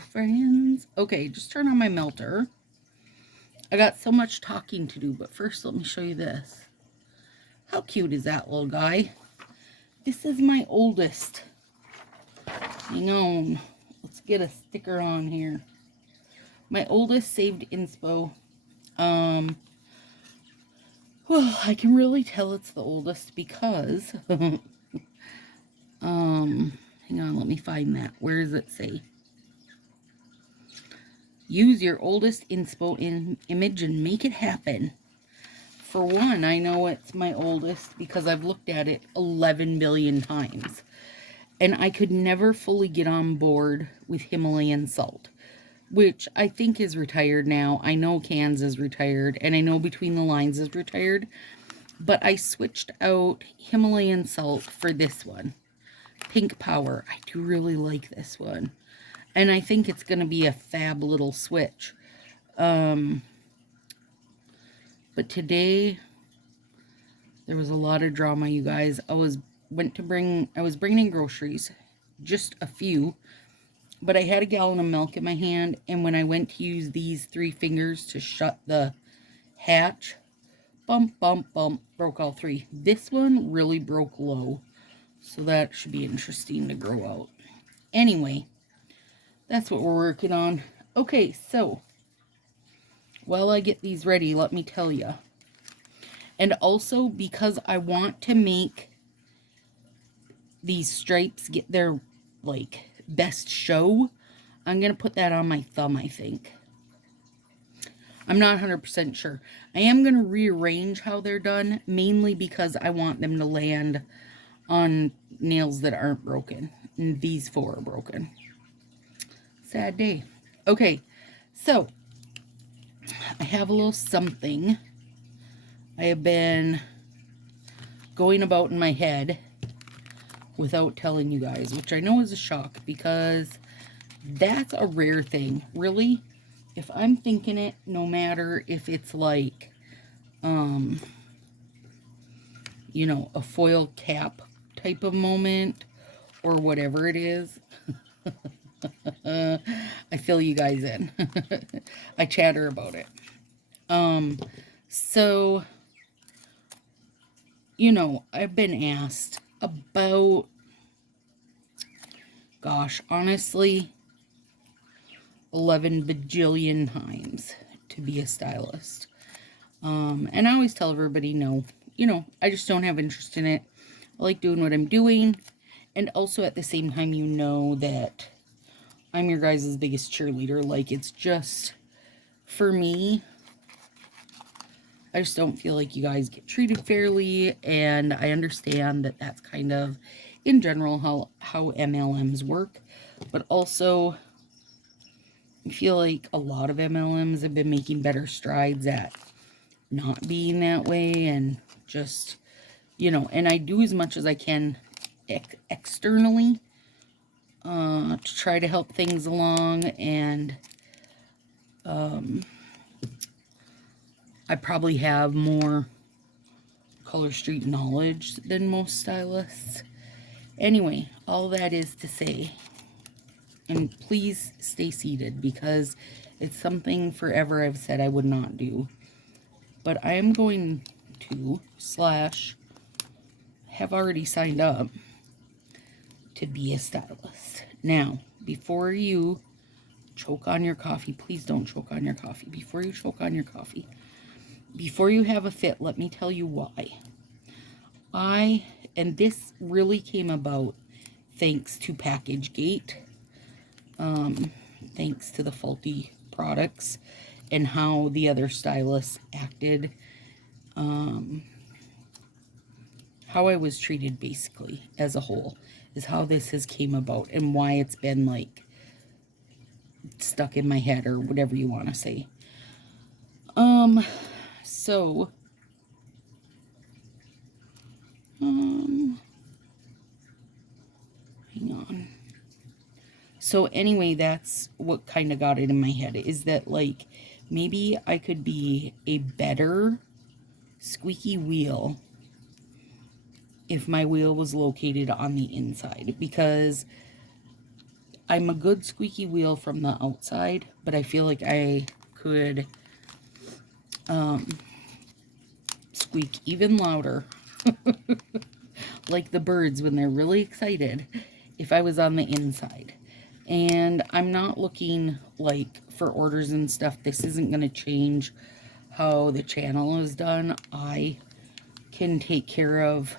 friends. Okay, just turn on my melter. I got so much talking to do, but first let me show you this. How cute is that little guy? This is my oldest. Hang on. Let's get a sticker on here. My oldest saved inspo. Well, I can really tell it's the oldest because hang on, let me find that. Where does it say? Use your oldest inspo image and make it happen. For one, I know it's my oldest because I've looked at it 11 billion times. And I could never fully get on board with Himalayan salt, which I think is retired now. I know Cans is retired, and I know Between the Lines is retired. But I switched out Himalayan salt for this one. Pink Power. I do really like this one. And I think it's going to be a fab little switch. But today, there was a lot of drama, you guys. I was bringing in groceries, just a few, but I had a gallon of milk in my hand, and when I went to use these 3 fingers to shut the hatch, bump, bump, bump, broke all 3. This one really broke low, so that should be interesting to grow out. Anyway, that's what we're working on. Okay, so while I get these ready, let me tell you. And also, because I want to make these stripes get their, like, best show, I'm going to put that on my thumb, I think. I'm not 100% sure. I am going to rearrange how they're done, mainly because I want them to land on nails that aren't broken. And these 4 are broken. Sad day. Okay, so I have a little something I have been going about in my head without telling you guys, which I know is a shock because that's a rare thing. Really, if I'm thinking it, no matter if it's like, you know, a foil cap type of moment or whatever it is. I fill you guys in. I chatter about it. So, you know, I've been asked about, gosh, honestly, 11 bajillion times to be a stylist. And I always tell everybody no. You know, I just don't have interest in it. I like doing what I'm doing. And also at the same time, you know that I'm your guys' biggest cheerleader. Like, it's just, for me, I just don't feel like you guys get treated fairly, and I understand that that's kind of, in general, how MLMs work, but also, I feel like a lot of MLMs have been making better strides at not being that way, and just, you know, and I do as much as I can externally to try to help things along, and I probably have more Color Street knowledge than most stylists. Anyway, all that is to say, and please stay seated because it's something forever I've said I would not do. But I am going to, have already signed up to be a stylist. Now, before you choke on your coffee, please don't choke on your coffee. Before you choke on your coffee, before you have a fit, let me tell you why. And this really came about thanks to PackageGate, thanks to the faulty products and how the other stylists acted, how I was treated basically as a whole is how this has came about and why it's been like stuck in my head or whatever you want to say. So, hang on. So anyway, that's what kind of got it in my head, is that like, maybe I could be a better squeaky wheel if my wheel was located on the inside, because I'm a good squeaky wheel from the outside, but I feel like I could squeak even louder, like the birds when they're really excited, if I was on the inside. And I'm not looking like for orders and stuff. This isn't going to change how the channel is done. I can take care of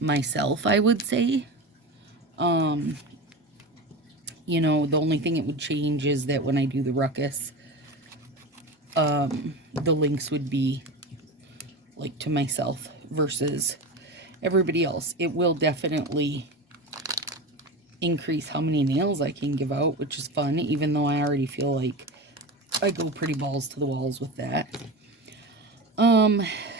myself, I would say. You know, the only thing it would change is that when I do the ruckus, the links would be like to myself versus everybody else. It will definitely increase how many nails I can give out, which is fun, even though I already feel like I go pretty balls to the walls with that.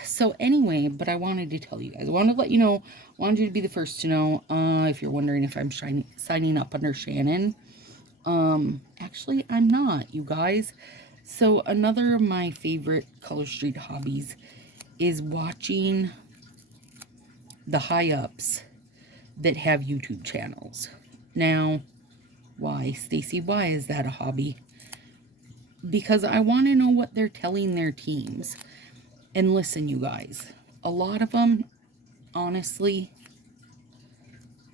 So anyway, but I wanted to tell you guys, I wanted to let you know, wanted you to be the first to know, if you're wondering if I'm signing up under Shannon. Actually, I'm not, you guys. So another of my favorite Color Street hobbies is watching the high-ups that have YouTube channels. Now, why, Stacy, why is that a hobby? Because I want to know what they're telling their teams. And listen, you guys, a lot of them, honestly,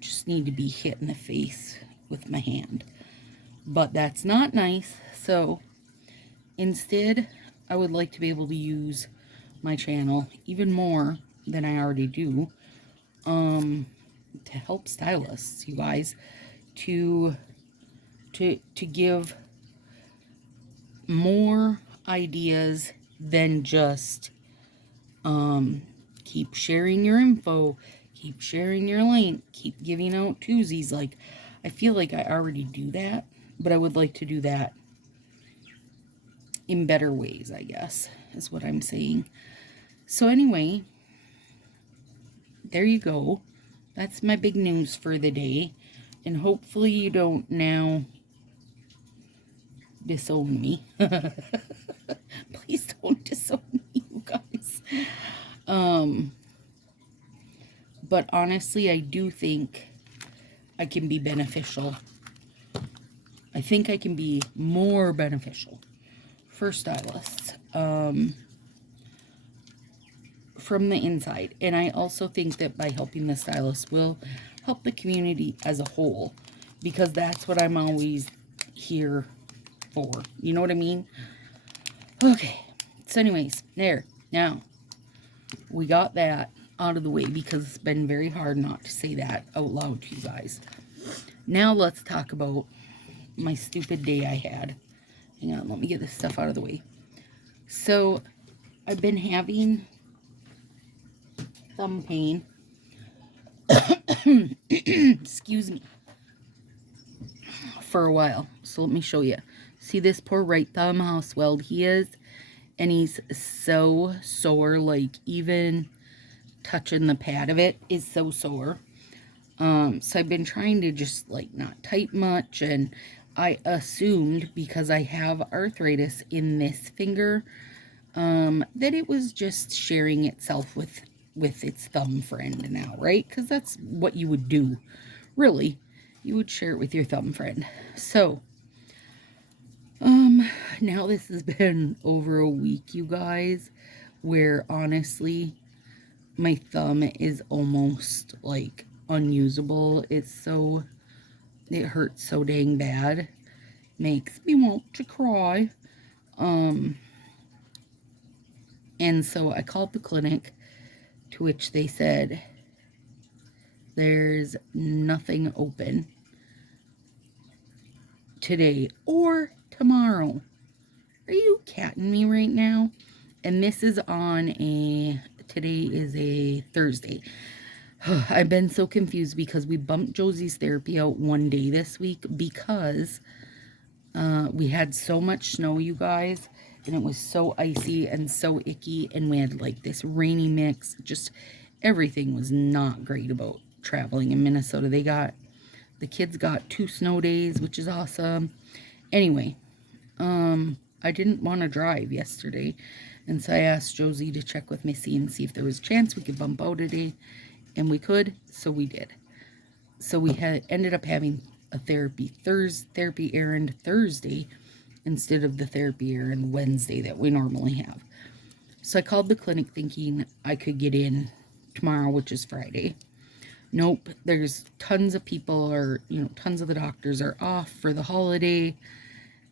just need to be hit in the face with my hand. But that's not nice. So instead, I would like to be able to use my channel even more than I already do, to help stylists, you guys, to give more ideas than just keep sharing your info, keep sharing your link, keep giving out twosies. Like, I feel like I already do that, but I would like to do that in better ways, I guess, is what I'm saying. So anyway, there you go. That's my big news for the day. And hopefully you don't now disown me. Please don't disown me, you guys. But honestly, I do think I can be beneficial. I think I can be more beneficial for stylists from the inside. And I also think that by helping the stylists will help the community as a whole, because that's what I'm always here for. You know what I mean? Okay. So anyways, there. Now, we got that out of the way because it's been very hard not to say that out loud to you guys. Now let's talk about my stupid day I had. Hang on, let me get this stuff out of the way. So, I've been having thumb pain. Excuse me. For a while. So let me show you. See this poor right thumb, how swelled he is? And he's so sore, like even touching the pad of it is so sore. So I've been trying to just like not type much, and I assumed because I have arthritis in this finger, that it was just sharing itself with its thumb friend now, right? Because that's what you would do, really. You would share it with your thumb friend. So, now this has been over a week, you guys, where honestly, my thumb is almost like unusable. It hurts so dang bad. Makes me want to cry. And so I called the clinic, to which they said, there's nothing open today or tomorrow. Are you catting me right now? And this is on today is a Thursday. I've been so confused because we bumped Josie's therapy out one day this week because we had so much snow, you guys, and it was so icy and so icky, and we had like this rainy mix. Just everything was not great about traveling in Minnesota. The kids got 2 snow days, which is awesome. Anyway, I didn't want to drive yesterday, and so I asked Josie to check with Missy and see if there was a chance we could bump out a day, and we could, so we did. So we ended up having a therapy errand Thursday instead of the therapy errand Wednesday that we normally have. So I called the clinic thinking I could get in tomorrow, which is Friday. Nope, there's tons of people, or tons of the doctors are off for the holiday,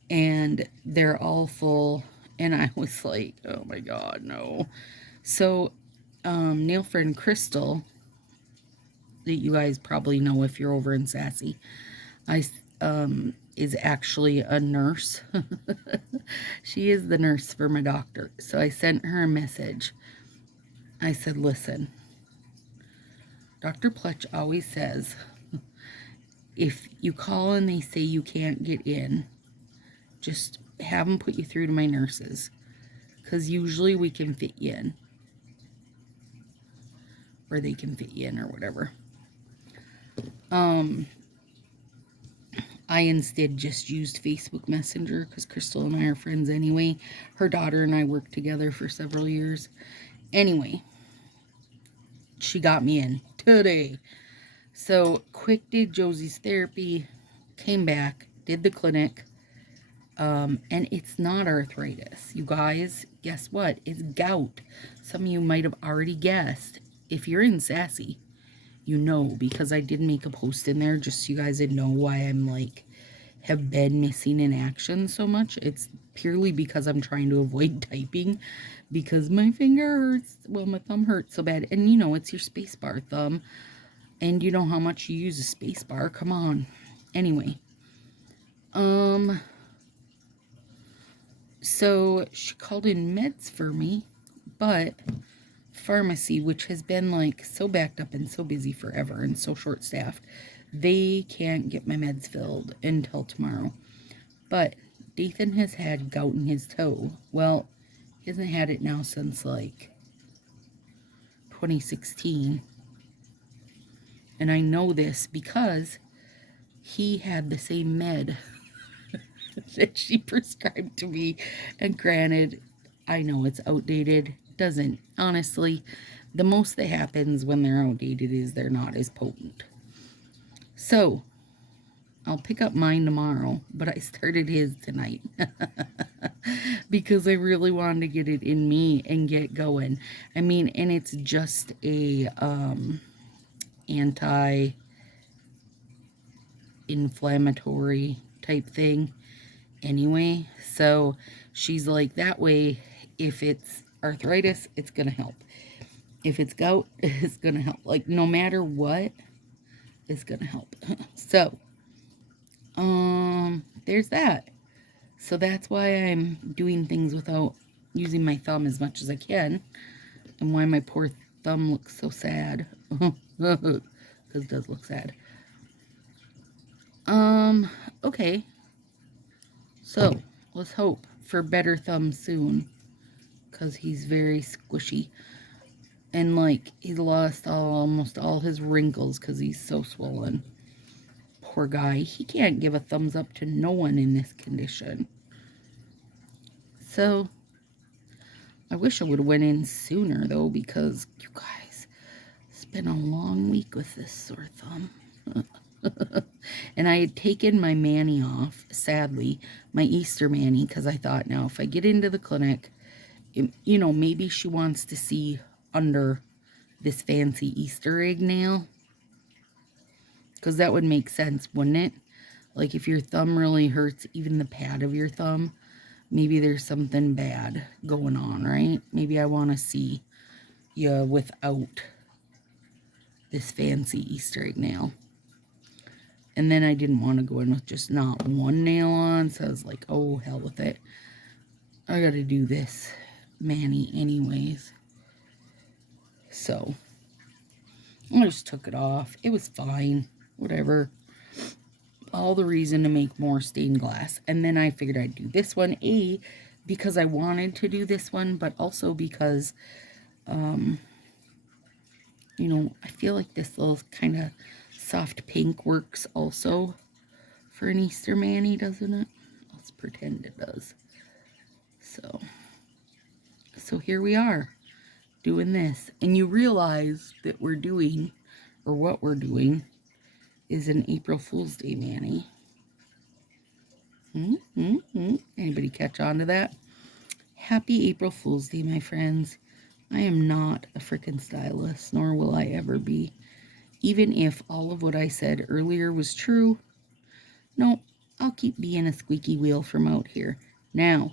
and they're all full. And I was like, oh my god, no. So nail friend Crystal, that you guys probably know if you're over in Sassy, is actually a nurse. She is the nurse for my doctor. So I sent her a message. I said, listen, Dr. Pletch always says, if you call and they say you can't get in, just have them put you through to my nurses, because usually we can fit you in, or they can fit you in, or whatever. I instead just used Facebook Messenger, because Crystal and I are friends anyway. Her daughter and I worked together for several years. Anyway, she got me in today. So quick did Josie's therapy, came back, did the clinic, and it's not arthritis. You guys, guess what? It's gout. Some of you might have already guessed. If you're in Sassy, you know, because I did make a post in there just so you guys would know why I'm like, have been missing in action so much. It's purely because I'm trying to avoid typing, because my finger hurts. Well, my thumb hurts so bad. And you know, it's your spacebar thumb. And you know how much you use a spacebar. Come on. Anyway. So she called in meds for me, but pharmacy, which has been like so backed up and so busy forever and so short staffed, they can't get my meds filled until tomorrow. But Dathan has had gout in his toe. Well, he hasn't had it now since like 2016. And I know this because he had the same med that she prescribed to me. And granted, I know it's outdated. Doesn't, honestly, the most that happens when they're outdated is they're not as potent. So I'll pick up mine tomorrow, but I started his tonight because I really wanted to get it in me and get going. I mean, and it's just a anti-inflammatory type thing anyway. So she's like, that way, if it's arthritis, it's gonna help. If it's gout, it's gonna help. Like, no matter what, it's gonna help. So there's that. So that's why I'm doing things without using my thumb as much as I can, and why my poor thumb looks so sad. Because it does look sad. Okay. So let's hope for better thumb soon, because he's very squishy. And like, he's lost almost all his wrinkles because he's so swollen. Poor guy. He can't give a thumbs up to no one in this condition. So I wish I would have went in sooner though, because you guys, it's been a long week with this sore thumb. And I had taken my mani off, sadly, my Easter mani, because I thought, now if I get into the clinic, you know, maybe she wants to see under this fancy Easter egg nail, because that would make sense, wouldn't it? Like, if your thumb really hurts, even the pad of your thumb, maybe there's something bad going on, right? Maybe I want to see you without this fancy Easter egg nail. And then I didn't want to go in with just not one nail on, so I was like, oh, hell with it. I gotta do this mani anyways. So I just took it off. It was fine. Whatever. All the reason to make more stained glass. And then I figured I'd do this one, because I wanted to do this one, but also because, you know, I feel like this little kind of soft pink works also for an Easter mani, doesn't it? Let's pretend it does. So here we are doing this, and you realize that we're doing, or what we're doing, is an April Fool's Day mani. Anybody catch on to that? Happy April Fool's Day, my friends. I am not a frickin' stylist, nor will I ever be. Even if all of what I said earlier was true, no, I'll keep being a squeaky wheel from out here. Now,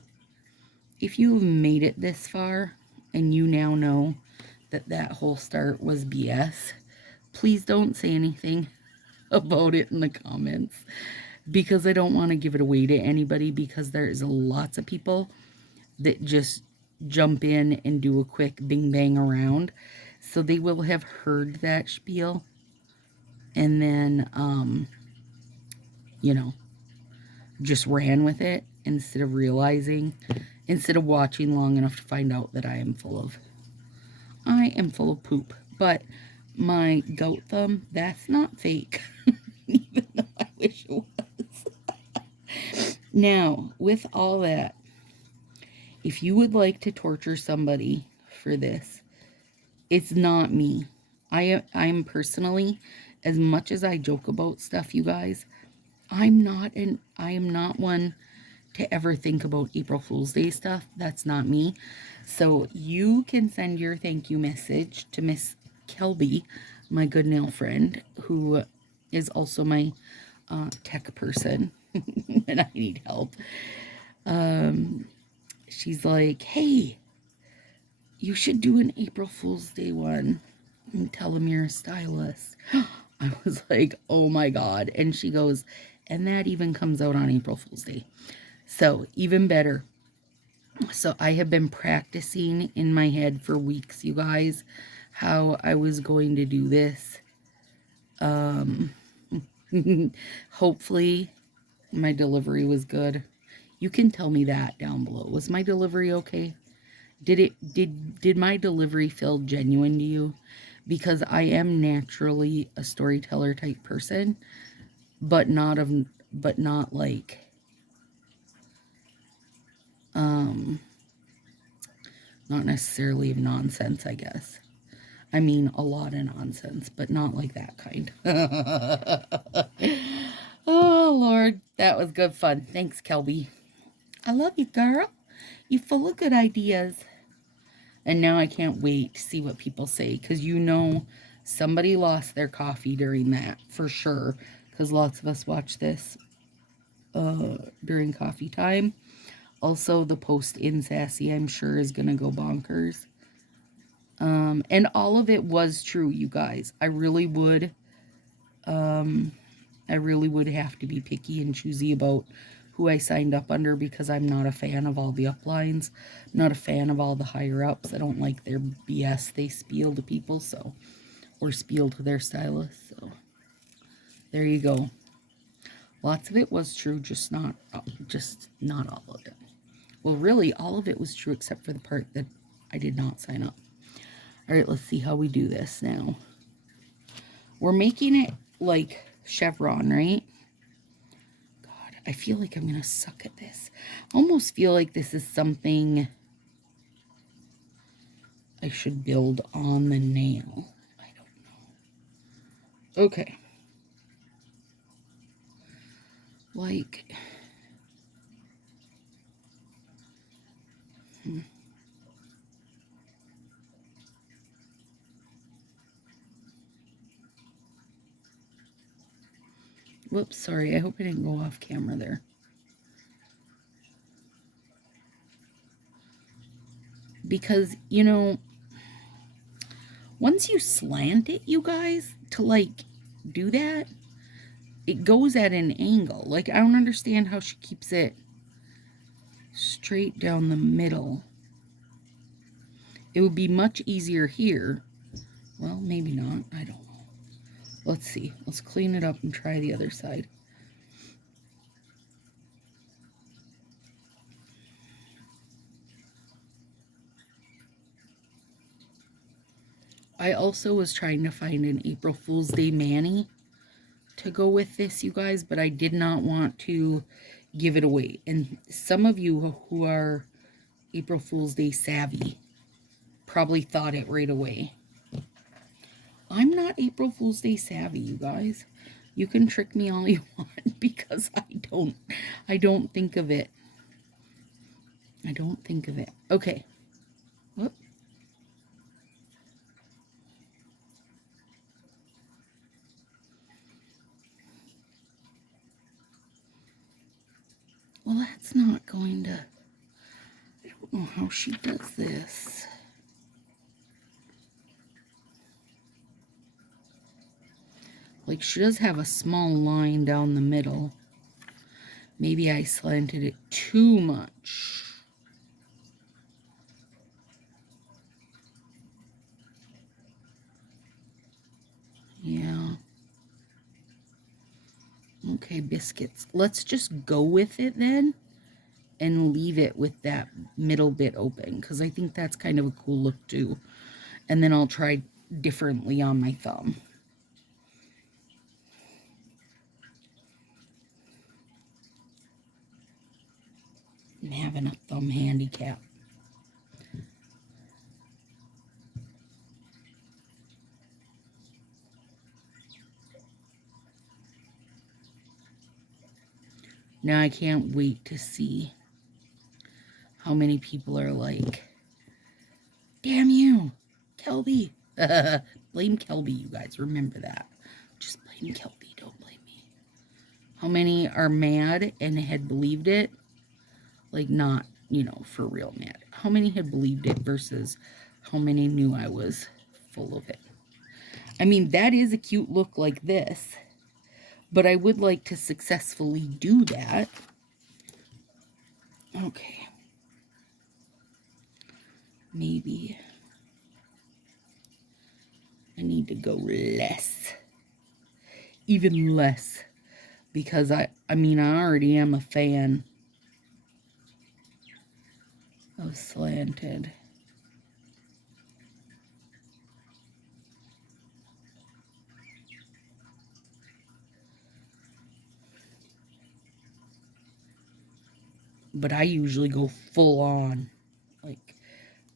if you have made it this far, and you now know that that whole start was BS, please don't say anything about it in the comments, because I don't want to give it away to anybody, because there's lots of people that just jump in and do a quick bing bang around. So they will have heard that spiel and then, you know, just ran with it instead of realizing, instead of watching long enough to find out that I am full of poop. But my goat thumb, that's not fake, even though I wish it was. Now, with all that, if you would like to torture somebody for this, it's not me. I'm personally, as much as I joke about stuff, you guys, I am not one to ever think about April Fool's Day stuff. That's not me. So you can send your thank you message to Miss Kelby, my good nail friend, who is also my tech person, and I need help. She's like, hey, you should do an April Fool's Day one and tell them you're a stylist. I was like, oh my God. And she goes, and that even comes out on April Fool's Day. So even better. So I have been practicing in my head for weeks, you guys, how I was going to do this. Hopefully my delivery was good. You can tell me that down below. Was my delivery okay? Did my delivery feel genuine to you? Because I am naturally a storyteller type person, but not like not necessarily of nonsense, I guess. I mean a lot of nonsense, but not like that kind. Oh Lord, that was good fun. Thanks, Kelby. I love you, girl. You full of good ideas. And now I can't wait to see what people say, because you know somebody lost their coffee during that, for sure, because lots of us watch this during coffee time. Also, the post in Sassy, I'm sure, is going to go bonkers. And all of it was true, you guys. I really would have to be picky and choosy about who I signed up under, because I'm not a fan of all the uplines. I'm not a fan of all the higher ups. I don't like their BS they spiel to people, so, or spiel to their stylists. So there you go. Lots of it was true, just not all of it. Well, really, all of it was true except for the part that I did not sign up. All right, let's see how we do this now. We're making it like chevron, right? God, I feel like I'm going to suck at this. I almost feel like this is something I should build on the nail. I don't know. Okay. Like... Whoops, sorry. I hope I didn't go off camera there. Because, you know, once you slant it, you guys, to, like, do that, it goes at an angle. Like, I don't understand how she keeps it straight down the middle. It would be much easier here. Well, maybe not. I don't know. Let's see. Let's clean it up and try the other side. I also was trying to find an April Fool's Day mani to go with this, you guys, but I did not want to give it away. And some of you who are April Fool's Day savvy probably thought it right away. I'm not April Fool's Day savvy, you guys. You can trick me all you want because I don't think of it. I don't think of it. Okay. Whoop. Well, that's not going to... I don't know how she does this. Like, she does have a small line down the middle. Maybe I slanted it too much. Yeah. Okay, biscuits. Let's just go with it then and leave it with that middle bit open because I think that's kind of a cool look too. And then I'll try differently on my thumb. I'm having a thumb handicap. Now I can't wait to see how many people are like, damn you, Kelby. Blame Kelby, you guys. Remember that. Just blame Kelby. Don't blame me. How many are mad and had believed it? Like, not, you know, for real mad. How many had believed it versus how many knew I was full of it? I mean, that is a cute look like this. But I would like to successfully do that. Okay. Maybe I need to go less. Even less. Because I mean, I already am a fan of slanted. But I usually go full on.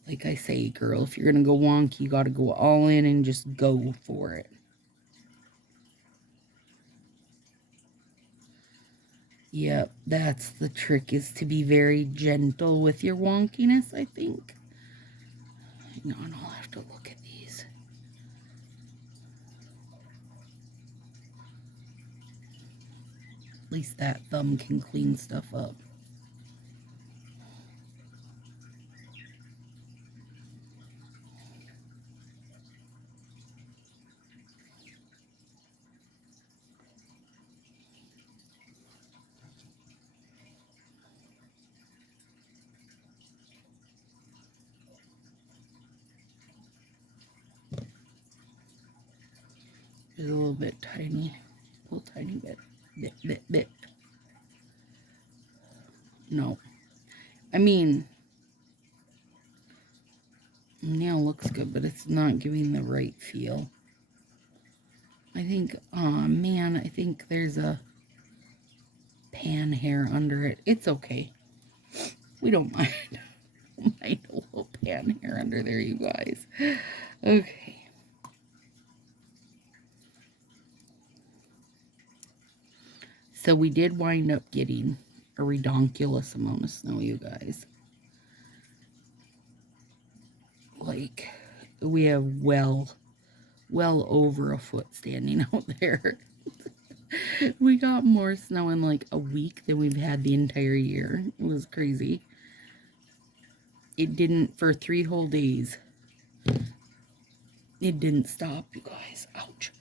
Like I say, girl, if you're going to go wonky, you got to go all in and just go for it. Yep, that's the trick, is to be very gentle with your wonkiness, I think. Hang on, I'll have to look at these. At least that thumb can clean stuff up. Just a little bit tiny. A little tiny bit. Bit. No. I mean, nail looks good, but it's not giving the right feel. I think, oh man, I think there's a pan hair under it. It's okay. We don't mind. A little pan hair under there, you guys. Okay. So we did wind up getting a redonkulous amount of snow, you guys. Like, we have well over a foot standing out there. We got more snow in like a week than we've had the entire year. It was crazy. It didn't, for 3 whole days. It didn't stop, you guys. Ouch.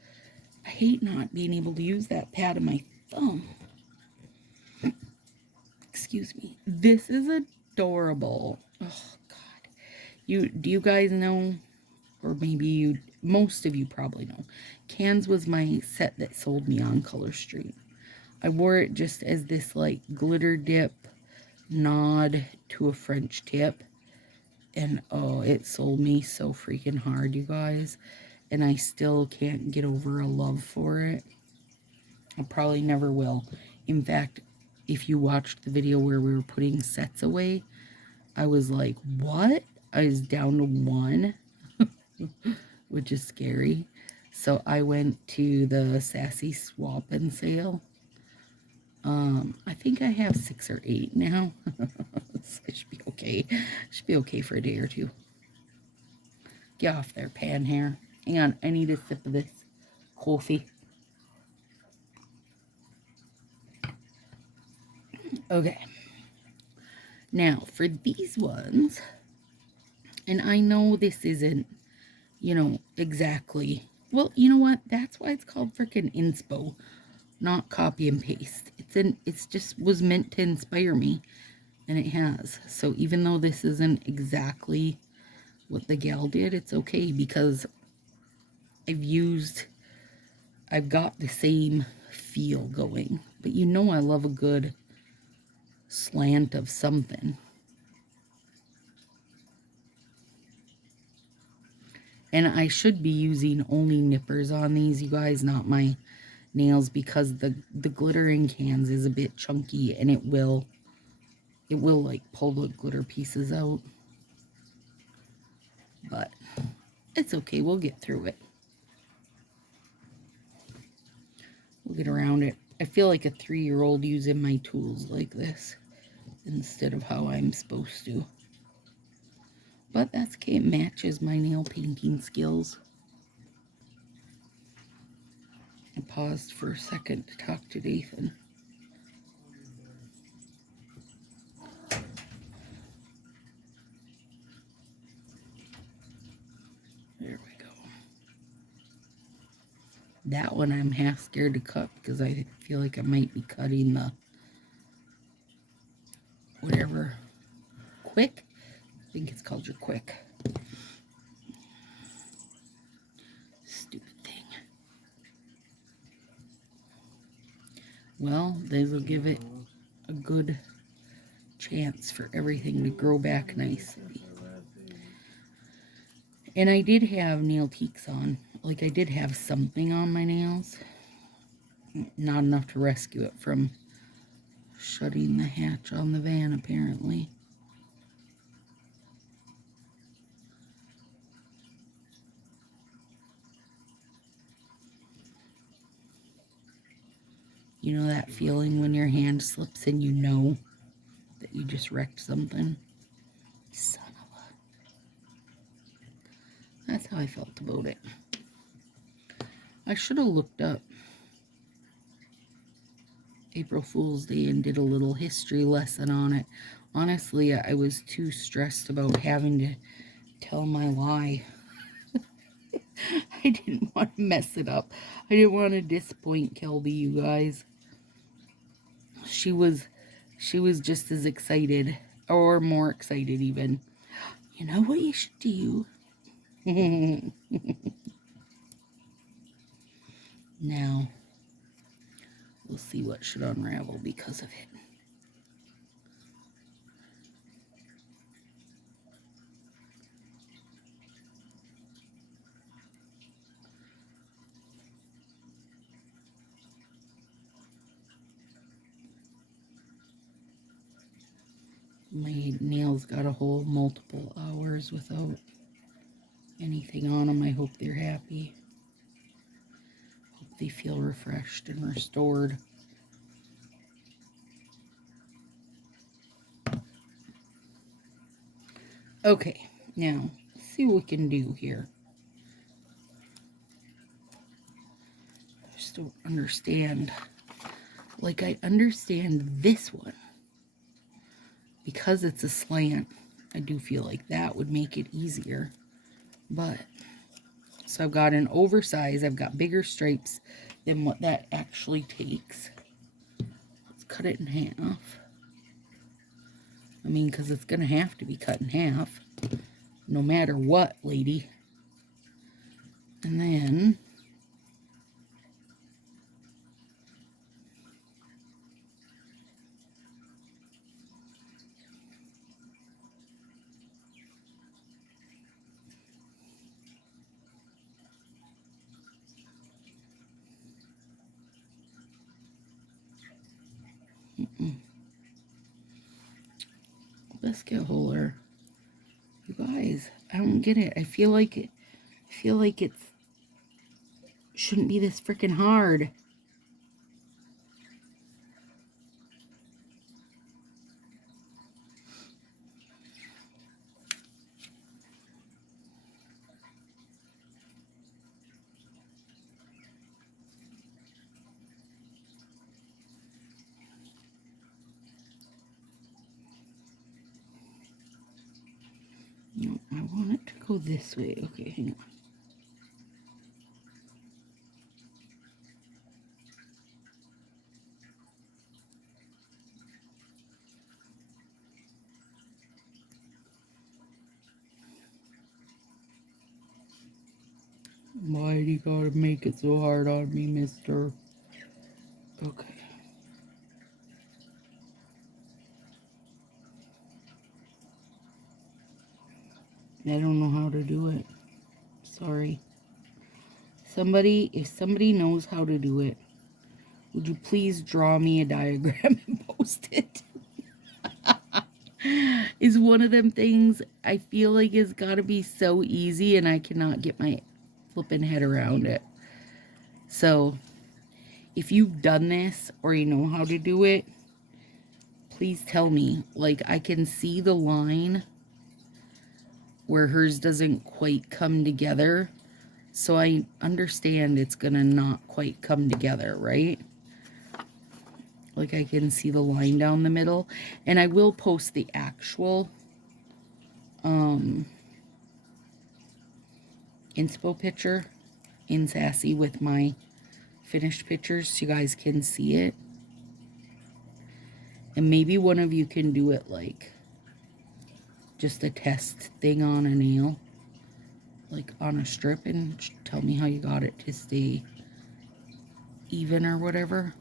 I hate not being able to use that pad of my thumb. Excuse me. This is adorable. Oh, God. Do you guys know, or maybe most of you probably know, Cans was my set that sold me on Color Street. I wore it just as this, like, glitter dip nod to a French tip. And, oh, it sold me so freaking hard, you guys. And I still can't get over a love for it. I probably never will. In fact, if you watched the video where we were putting sets away, I was like, what? I was down to 1, which is scary. So I went to the Sassy swap and sale. I think I have 6 or 8 now. So I should be okay. Should be okay for a day or two. Get off there, pan hair. Hang on, I need a sip of this coffee. Okay. Now, for these ones, and I know this isn't, exactly. Well, you know what? That's why it's called frickin' inspo, not copy and paste. It's just was meant to inspire me, and it has. So even though this isn't exactly what the gal did, it's okay because I've got the same feel going. But I love a good slant of something. And I should be using only nippers on these, you guys, not my nails, because the glittering cans is a bit chunky and it will like pull the glitter pieces out. But it's okay, we'll get through it. We'll get around it. I feel like a 3-year-old using my tools like this instead of how I'm supposed to. But that's okay, it matches my nail painting skills. I paused for a second to talk to Nathan. There we go. That one I'm half scared to cut because I feel like I might be cutting the whatever quick. I think it's called your quick. Stupid thing. Well, these will give it a good chance for everything to grow back nicely. And I did have nail teaks on. Like, I did have something on my nails. Not enough to rescue it from shutting the hatch on the van, apparently. You know that feeling when your hand slips and you know that you just wrecked something? Son of a... That's how I felt about it. I should have looked up April Fool's Day and did a little history lesson on it. Honestly, I was too stressed about having to tell my lie. I didn't want to mess it up. I didn't want to disappoint Kelby, you guys. She was just as excited, or more excited even. You know what you should do? Now, we'll see what should unravel because of it. My nails got a whole multiple hours without anything on them. I hope they're happy. Hope they feel refreshed and restored. Okay, now, let's see what we can do here. I just don't understand. Like, I understand this one. Because it's a slant, I do feel like that would make it easier. But, so I've got an oversized, I've got bigger stripes than what that actually takes. Let's cut it in half. I mean, because it's going to have to be cut in half. No matter what, lady. And then... biscuit holder. You guys, I don't get it. I feel like it's Shouldn't be this freaking hard. No, I want it to go this way. Okay, hang on. Why do you gotta make it so hard on me, mister? Okay. I don't know how to do it. Sorry. If somebody knows how to do it, would you please draw me a diagram and post it? Is one of them things I feel like is gotta be so easy and I cannot get my flipping head around it. So, if you've done this or you know how to do it, please tell me. Like, I can see the line where hers doesn't quite come together. So I understand it's gonna not quite come together, right? Like, I can see the line down the middle. And I will post the actual inspo picture in Sassy with my finished pictures so you guys can see it. And maybe one of you can do it like just a test thing on a nail, like on a strip, and tell me how you got it to stay even or whatever,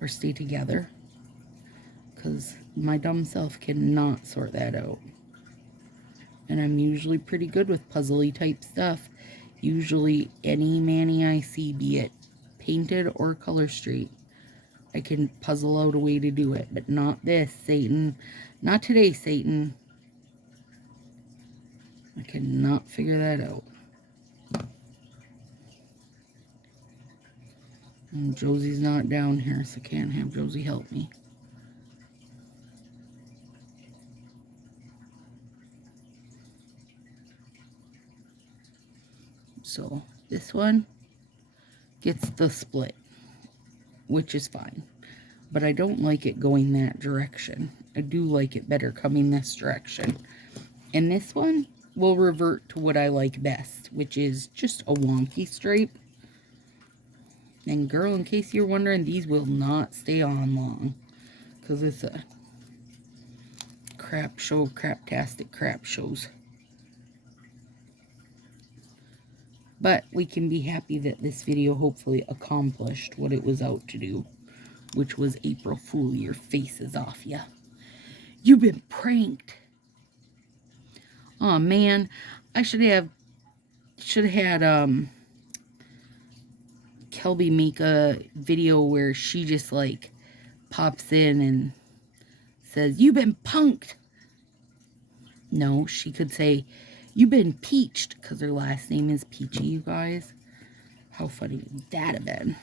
or stay together, because my dumb self cannot sort that out. And I'm usually pretty good with puzzly type stuff. Usually any mani I see, be it painted or color straight, I can puzzle out a way to do it. But not this, Satan. Not today, Satan. I cannot figure that out. And Josie's not down here, so I can't have Josie help me. So this one gets the split, which is fine. But I don't like it going that direction. I do like it better coming this direction. And this one will revert to what I like best, which is just a wonky stripe. And girl, in case you're wondering, these will not stay on long, because it's a crap show, craptastic crap shows. But we can be happy that this video hopefully accomplished what it was out to do, which was April Fool your faces off ya. You've been pranked. Oh man, I should have had Kelby make a video where she just like pops in and says, "You've been punked." No, she could say, "You've been peached," because her last name is Peachy, you guys. How funny would that have been?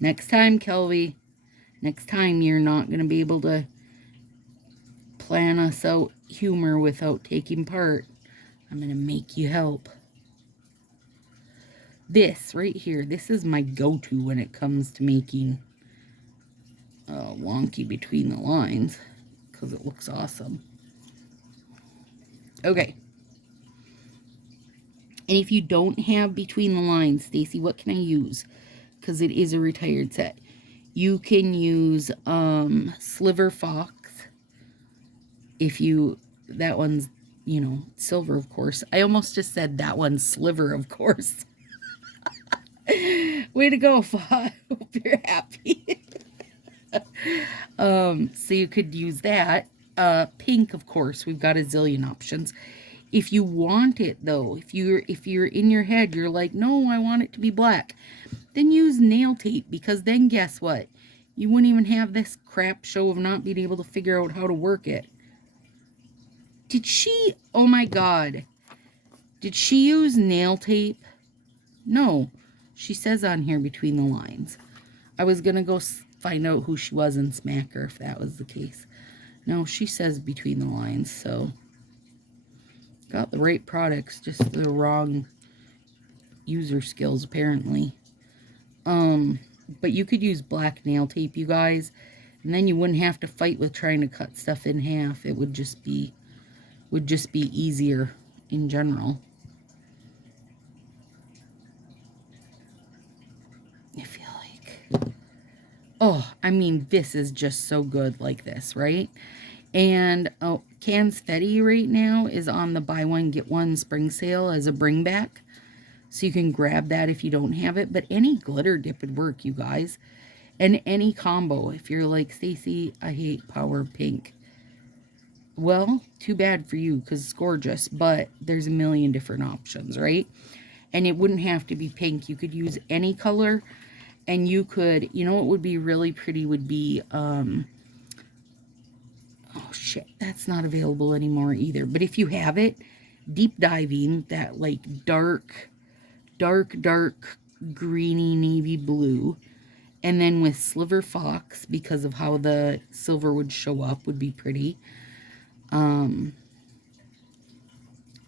Next time, Kelby, next time you're not going to be able to plan us out humor without taking part. I'm going to make you help. This right here, this is my go-to when it comes to making wonky between the lines, because it looks awesome. Okay. And if you don't have between the lines, Stacy, what can I use? Because it is a retired set. You can use Sliver Fox. If you, that one's, you know, silver, of course. I almost just said that one's sliver, of course. Way to go, Fox. Hope you're happy. So you could use that. Pink, of course. We've got a zillion options. If you want it, though, if you're in your head, you're like, no, I want it to be black, then use nail tape, because then guess what? You wouldn't even have this crap show of not being able to figure out how to work it. Did she, oh my God, did she use nail tape No, she says on here between the lines. I was going to go find out who she was and smack her if that was the case. No, she says between the lines, so got the right products, just the wrong user skills apparently. But you could use black nail tape, you guys, and then you wouldn't have to fight with trying to cut stuff in half. It would just be easier in general. I feel like, oh, I mean, this is just so good like this, right? And oh, Confetti right now is on the buy one get one spring sale as a bring back, so you can grab that if you don't have it. But any glitter dip would work, you guys, and any combo. If you're like, Stacy, I hate Power Pink, well, too bad for you because it's gorgeous, but there's a million different options, right? And it wouldn't have to be pink. You could use any color, and you could, you know what would be really pretty would be, oh shit, that's not available anymore either. But if you have it, deep diving, that like dark greeny navy blue, and then with Sliver Fox, because of how the silver would show up, would be pretty. And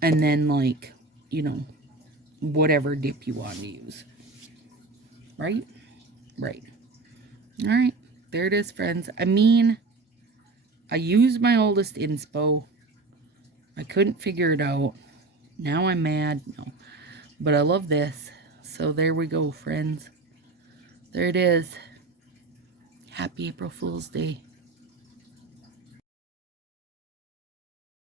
then, like, you know, whatever dip you want to use. Right? Right. All right. There it is, friends. I mean, I used my oldest inspo. I couldn't figure it out. Now I'm mad. No. But I love this. So there we go, friends. There it is. Happy April Fool's Day.